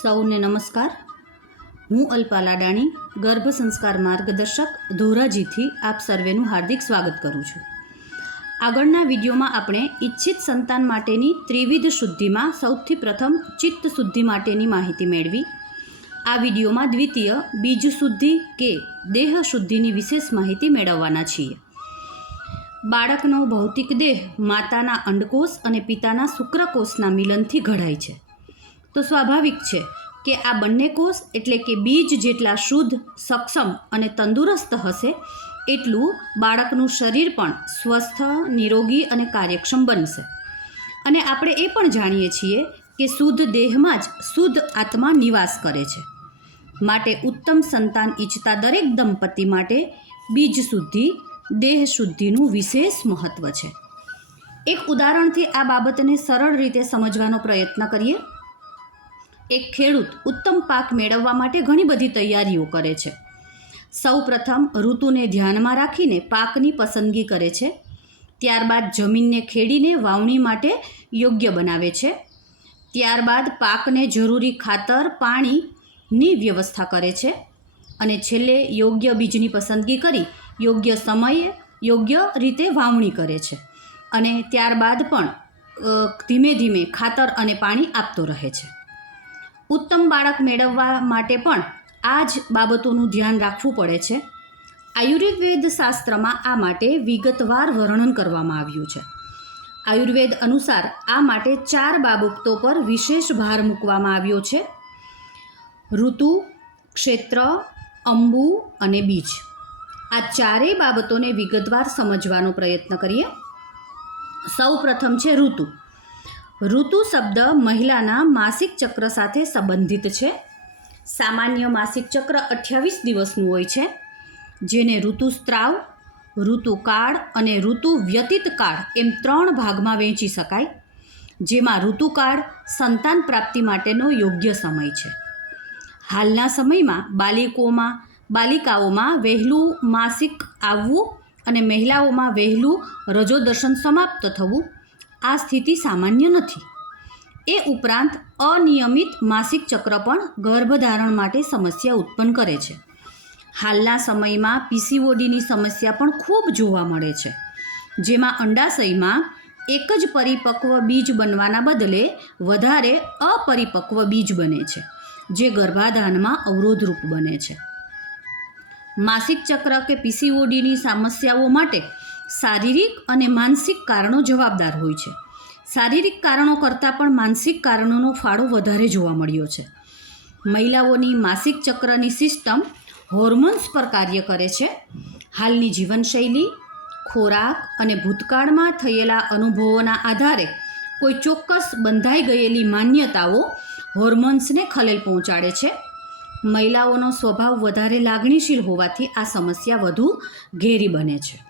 સૌને નમસ્કાર. હું અલ્પા લાડાણી, ગર્ભ સંસ્કાર માર્ગદર્શક, ધોરાજીથી આપ સર્વેનું હાર્દિક સ્વાગત કરું છું. આગળના વિડીયોમાં આપણે ઈચ્છિત સંતાન માટેની ત્રિવિધ શુદ્ધિમાં સૌથી પ્રથમ ચિત્ત શુદ્ધિ માટેની માહિતી મેળવી. આ વિડીયોમાં દ્વિતીય, બીજ શુદ્ધિ કે દેહ શુદ્ધિની વિશેષ માહિતી મેળવવાના છીએ. બાળકનો ભૌતિક દેહ માતાના અંડકોષ અને પિતાના શુક્રકોષના મિલનથી ઘડાય છે. તો સ્વાભાવિક છે કે આ બંને કોષ એટલે કે બીજ જેટલા શુદ્ધ, સક્ષમ અને તંદુરસ્ત હશે, એટલું બાળકનું શરીર પણ સ્વસ્થ, નિરોગી અને કાર્યક્ષમ બનશે. અને આપણે એ પણ જાણીએ છીએ કે શુદ્ધ દેહમાં જ શુદ્ધ આત્મા નિવાસ કરે છે. માટે ઉત્તમ સંતાન ઈચ્છતા દરેક દંપતી માટે બીજ શુદ્ધિ, દેહ શુદ્ધિનું વિશેષ મહત્ત્વ છે. એક ઉદાહરણથી આ બાબતને સરળ રીતે સમજવાનો પ્રયત્ન કરીએ. એક ખેડૂત ઉત્તમ પાક મેળવવા માટે ઘણી બધી તૈયારીઓ કરે છે. સૌ પ્રથમ ઋતુને ધ્યાનમાં રાખીને પાકની પસંદગી કરે છે. ત્યારબાદ જમીનને ખેડીને વાવણી માટે યોગ્ય બનાવે છે. ત્યારબાદ પાકને જરૂરી ખાતર, પાણીની વ્યવસ્થા કરે છે અને છેલ્લે યોગ્ય બીજની પસંદગી કરી યોગ્ય સમયે યોગ્ય રીતે વાવણી કરે છે અને ત્યારબાદ પણ ધીમે ધીમે ખાતર અને પાણી આપતો રહે છે. ઉત્તમ બાળક મેળવવા માટે પણ આ જ બાબતોનું ધ્યાન રાખવું પડે છે. આયુર્વેદ શાસ્ત્રમાં આ માટે વિગતવાર વર્ણન કરવામાં આવ્યું છે. આયુર્વેદ અનુસાર આ માટે ચાર બાબતો પર વિશેષ ભાર મૂકવામાં આવ્યો છે. ઋતુ, ક્ષેત્ર, અંબુ અને બીજ. આ ચારેય બાબતોને વિગતવાર સમજવાનો પ્રયત્ન કરીએ. સૌ પ્રથમ છે ઋતુ. ઋતુ શબ્દ મહિલાના માસિક ચક્ર સાથે સંબંધિત છે. સામાન્ય માસિક ચક્ર અઠ્યાવીસ દિવસનું હોય છે, જેને ઋતુસ્ત્રાવ ઋતુકાળ અને ઋતુ વ્યતીત કાળ એમ ત્રણ ભાગમાં વહેંચી શકાય, જેમાં ઋતુકાળ સંતાન પ્રાપ્તિ માટેનો યોગ્ય સમય છે. હાલના સમયમાં બાલિકોમાં, બાલિકાઓમાં વહેલું માસિક આવવું અને મહિલાઓમાં વહેલું રજોદર્શન સમાપ્ત થવું આ સ્થિતિ સામાન્ય નથી. એ ઉપરાંત અનિયમિત માસિક ચક્ર પણ ગર્ભધારણ માટે સમસ્યા ઉત્પન્ન કરે છે. હાલના સમયમાં પીસીઓડીની સમસ્યા પણ ખૂબ જોવા મળે છે. જેમાં અંડાશયમાં એક જ પરિપક્વ બીજ બનવાના બદલે વધારે અપરિપક્વ બીજ બને છે, જે ગર્ભાધાનમાં અવરોધરૂપ બને છે. માસિક ચક્ર કે પીસીઓડીની સમસ્યાઓ માટે શારીરિક અને માનસિક કારણો જવાબદાર હોય છે. શારીરિક કારણો કરતાં પણ માનસિક કારણોનો ફાળો વધારે જોવા મળ્યો છે. મહિલાઓની માસિક ચક્રની સિસ્ટમ હોર્મોન્સ પર કાર્ય કરે છે. હાલની જીવનશૈલી, ખોરાક અને ભૂતકાળમાં થયેલા અનુભવોના આધારે કોઈ ચોક્કસ બંધાઈ ગયેલી માન્યતાઓ હોર્મોન્સને ખલેલ પહોંચાડે છે. મહિલાઓનો સ્વભાવ વધારે લાગણીશીલ હોવાથી આ સમસ્યા વધુ ઘેરી બને છે.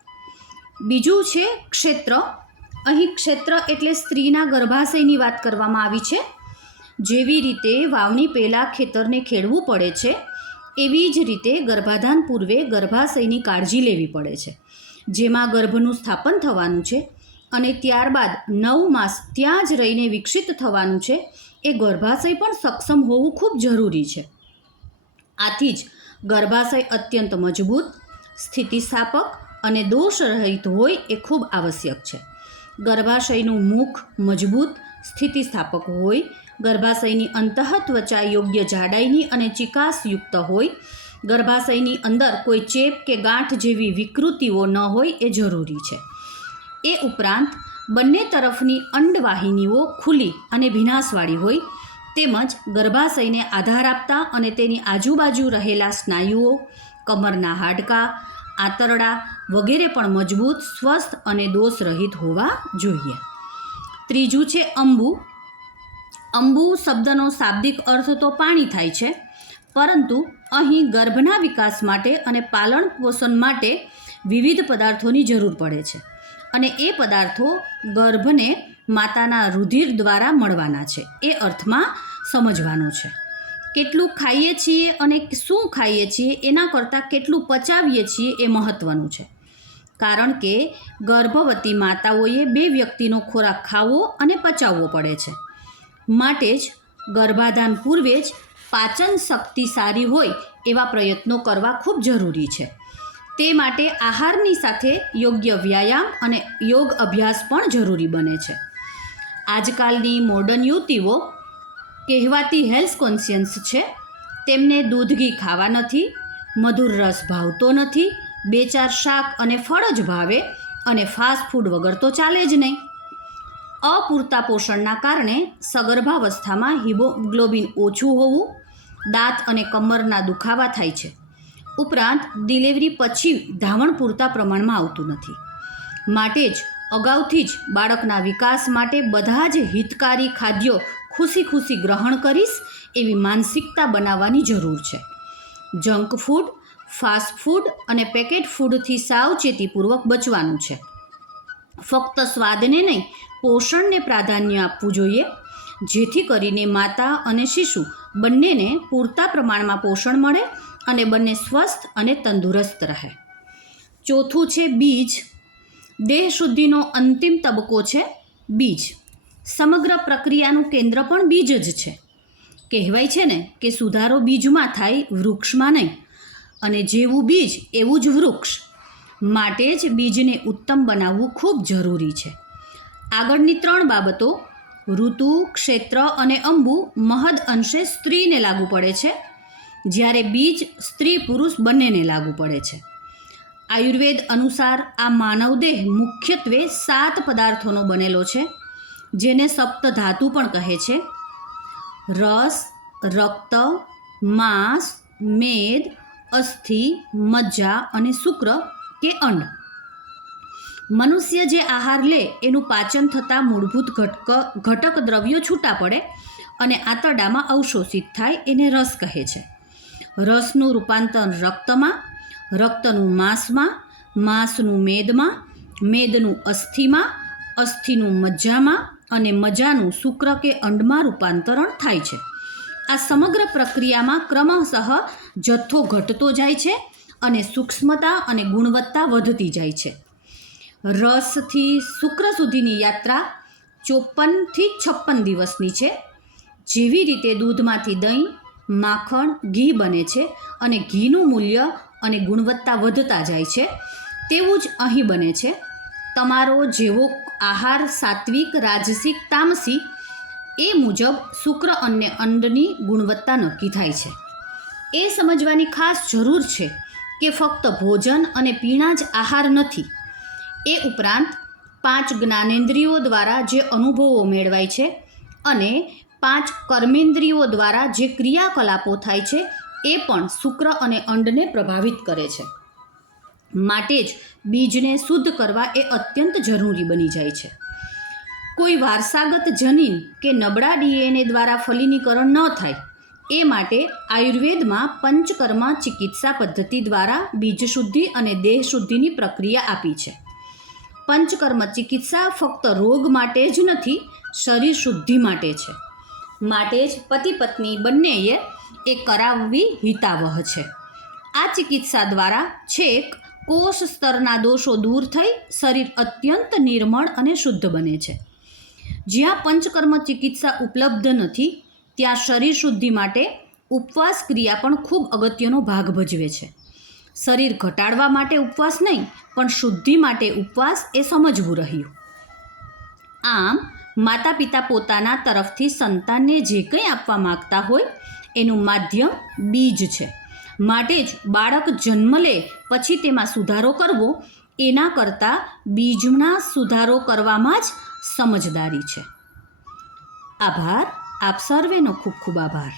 બીજું છે ક્ષેત્ર. અહીં ક્ષેત્ર એટલે સ્ત્રીના ગર્ભાશયની વાત કરવામાં આવી છે. જેવી રીતે વાવણી પહેલાં ખેતરને ખેડવું પડે છે, એવી જ રીતે ગર્ભાધાન પૂર્વે ગર્ભાશયની કાળજી લેવી પડે છે. જેમાં ગર્ભનું સ્થાપન થવાનું છે અને ત્યારબાદ નવ માસ ત્યાં જ રહીને વિકસિત થવાનું છે, એ ગર્ભાશય પણ સક્ષમ હોવું ખૂબ જરૂરી છે. આથી જ ગર્ભાશય અત્યંત મજબૂત, સ્થિતિસ્થાપક અને દોષરહિત હોય એ ખૂબ આવશ્યક છે. ગર્ભાશયનું મુખ મજબૂત સ્થિતિસ્થાપક હોય, ગર્ભાશયની અંતઃત્વચા યોગ્ય જાડાઈની અને ચિકાસયુક્ત હોય, ગર્ભાશયની અંદર કોઈ ચેપ કે ગાંઠ જેવી વિકૃતિઓ ન હોય એ જરૂરી છે. એ ઉપરાંત, બંને તરફની અંડવાહિનીઓ ખુલ્લી અને ભીનાશવાળી હોય, તેમજ ગર્ભાશયને આધાર આપતા અને તેની આજુબાજુ રહેલા સ્નાયુઓ, કમરના હાડકાં આંતરડા વગેરે પણ મજબૂત, સ્વસ્થ અને દોષરહિત હોવા જોઈએ. ત્રીજું છે અંબુ. અંબુ શબ્દનો શાબ્દિક અર્થ તો પાણી થાય છે, પરંતુ અહીં ગર્ભના વિકાસ માટે અને પાલન પોષણ માટે વિવિધ પદાર્થોની જરૂર પડે છે અને એ પદાર્થો ગર્ભને માતાના રુધિર દ્વારા મળવાના છે, એ અર્થમાં સમજવાનો છે. કેટલું ખાઈએ છીએ અને શું ખાઈએ છીએ, એના કરતાં કેટલું પચાવીએ છીએ એ મહત્ત્વનું છે. કારણ કે ગર્ભવતી માતાઓએ બે વ્યક્તિનો ખોરાક ખાવો અને પચાવવો પડે છે. માટે જ ગર્ભાધાન પૂર્વે જ પાચન શક્તિ સારી હોય એવા પ્રયત્નો કરવા ખૂબ જરૂરી છે. તે માટે આહારની સાથે યોગ્ય વ્યાયામ અને યોગ અભ્યાસ પણ જરૂરી બને છે. આજકાલની મોડર્ન યુવતીઓ કહેવાતી હેલ્થ કોન્શિયન્સ છે. તેમને દૂધ ઘી ખાવા નથી, મધુર રસ ભાવતો નથી, બે ચાર શાક અને ફળ જ ભાવે અને ફાસ્ટ ફૂડ વગર તો ચાલે જ નહીં. અપૂરતા પોષણના કારણે સગર્ભાવસ્થામાં હિમોગ્લોબિન ઓછું હોવું, દાંત અને કમરના દુખાવા થાય છે. ઉપરાંત ડિલિવરી પછી ધાવણ પૂરતા પ્રમાણમાં આવતું નથી. માટે જ અગાઉથી જ બાળકના વિકાસ માટે બધા જ હિતકારી ખાદ્યો ખુશી ખુશી ગ્રહણ કરીશ એવી માનસિકતા બનાવવાની જરૂર છે. જંક ફૂડ, ફાસ્ટ ફૂડ અને પેકેટ ફૂડથી સાવચેતીપૂર્વક બચવાનું છે. ફક્ત સ્વાદને નહીં, પોષણને પ્રાધાન્ય આપવું જોઈએ. જેથી કરીને માતા અને શિશુ બંનેને પૂરતા પ્રમાણમાં પોષણ મળે અને બંને સ્વસ્થ અને તંદુરસ્ત રહે. ચોથું છે બીજ. દેહ શુદ્ધિનો અંતિમ તબક્કો છે બીજ. સમગ્ર પ્રક્રિયાનું કેન્દ્ર પણ બીજ જ છે. કહેવાય છે ને કે સુધારો બીજમાં થાય વૃક્ષમાં નહીં, અને જેવું બીજ એવું જ વૃક્ષ. માટે જ બીજને ઉત્તમ બનાવવું ખૂબ જરૂરી છે. આગળની ત્રણ બાબતો, ઋતુ, ક્ષેત્ર અને અંબુ મહદ અંશે સ્ત્રીને લાગુ પડે છે, જ્યારે બીજ સ્ત્રી પુરુષ બંનેને લાગુ પડે છે. આયુર્વેદ અનુસાર આ માનવ દેહ મુખ્યત્વે સાત પદાર્થોનો બનેલો છે જેને સપ્ત ધાતુ પણ કહે છે. રસ, રક્ત, માંસ, મેદ, અસ્થિ, મજ્જા અને શુક્ર કે અંડ મનુષ્ય જે આહાર લે, એનું પાચન થતાં મૂળભૂત ઘટક ઘટક દ્રવ્યો છૂટા પડે અને આંતરડામાં અવશોષિત થાય એને રસ કહે છે. રસનું રૂપાંતર રક્તમાં, રક્તનું માંસમાં, માંસનું મેદમાં, મેદનું અસ્થિમાં, અસ્થિનું મજ્જામાં અને મજાનું શુક્ર કે અંડમાં રૂપાંતરણ થાય છે. આ સમગ્ર પ્રક્રિયામાં ક્રમશઃ જથ્થો ઘટતો જાય છે અને સૂક્ષ્મતા અને ગુણવત્તા વધતી જાય છે. રસથી શુક્ર સુધીની યાત્રા ચોપનથી છપ્પન દિવસની છે. જેવી રીતે દૂધમાંથી દહીં, માખણ, ઘી બને છે અને ઘીનું મૂલ્ય અને ગુણવત્તા વધતા જાય છે. તેવું જ અહીં બને છે. તમારો જેવો આહાર સાત્વિક, રાજસિક તામસી એ મુજબ શુક્ર અને અંડની ગુણવત્તા નક્કી થાય છે. એ સમજવાની ખાસ જરૂર છે કે ફક્ત ભોજન અને પીણા જ આહાર નથી. એ ઉપરાંત પાંચ જ્ઞાનેન્દ્રિયો દ્વારા જે અનુભવો મેળવાય છે અને પાંચ કર્મેન્દ્રિયો દ્વારા જે ક્રિયાકલાપો થાય છે, એ પણ શુક્ર અને અંડને પ્રભાવિત કરે છે. માટે જ બીજને શુદ્ધ કરવા એ અત્યંત જરૂરી બની જાય છે. કોઈ વારસાગત જનીન કે નબળા ડીએનએ દ્વારા ફલિનીકરણ ન થાય, એ માટે આયુર્વેદમાં પંચકર્મા ચિકિત્સા પદ્ધતિ દ્વારા બીજ શુદ્ધિ અને દેહ શુદ્ધિની પ્રક્રિયા આપી છે. પંચકર્મ ચિકિત્સા ફક્ત રોગ માટે જ નથી, શરીર શુદ્ધિ માટે છે. માટે જ પતિ પત્ની બંનેએ એ કરાવવી હિતાવહ છે. આ ચિકિત્સા દ્વારા છેક કોષ સ્તરના દોષો દૂર થઈ શરીર અત્યંત નિર્મળ અને શુદ્ધ બને છે. જ્યાં પંચકર્મ ચિકિત્સા ઉપલબ્ધ નથી, ત્યાં શરીર શુદ્ધિ માટે ઉપવાસ ક્રિયા પણ ખૂબ અગત્યનો ભાગ ભજવે છે. શરીર ઘટાડવા માટે ઉપવાસ નહીં, પણ શુદ્ધિ માટે ઉપવાસ એ સમજવું રહ્યું. આમ માતા પિતા પોતાના તરફથી સંતાનને જે કંઈ આપવા માગતા હોય, એનું માધ્યમ બીજ છે. માટે જ બાળક જન્મ લે, પછી તેમાં સુધારો કરવો, એના કરતાં બીજના સુધારો કરવામાં જ સમજદારી છે. આભાર. આપ સર્વેનો ખૂબ ખૂબ આભાર.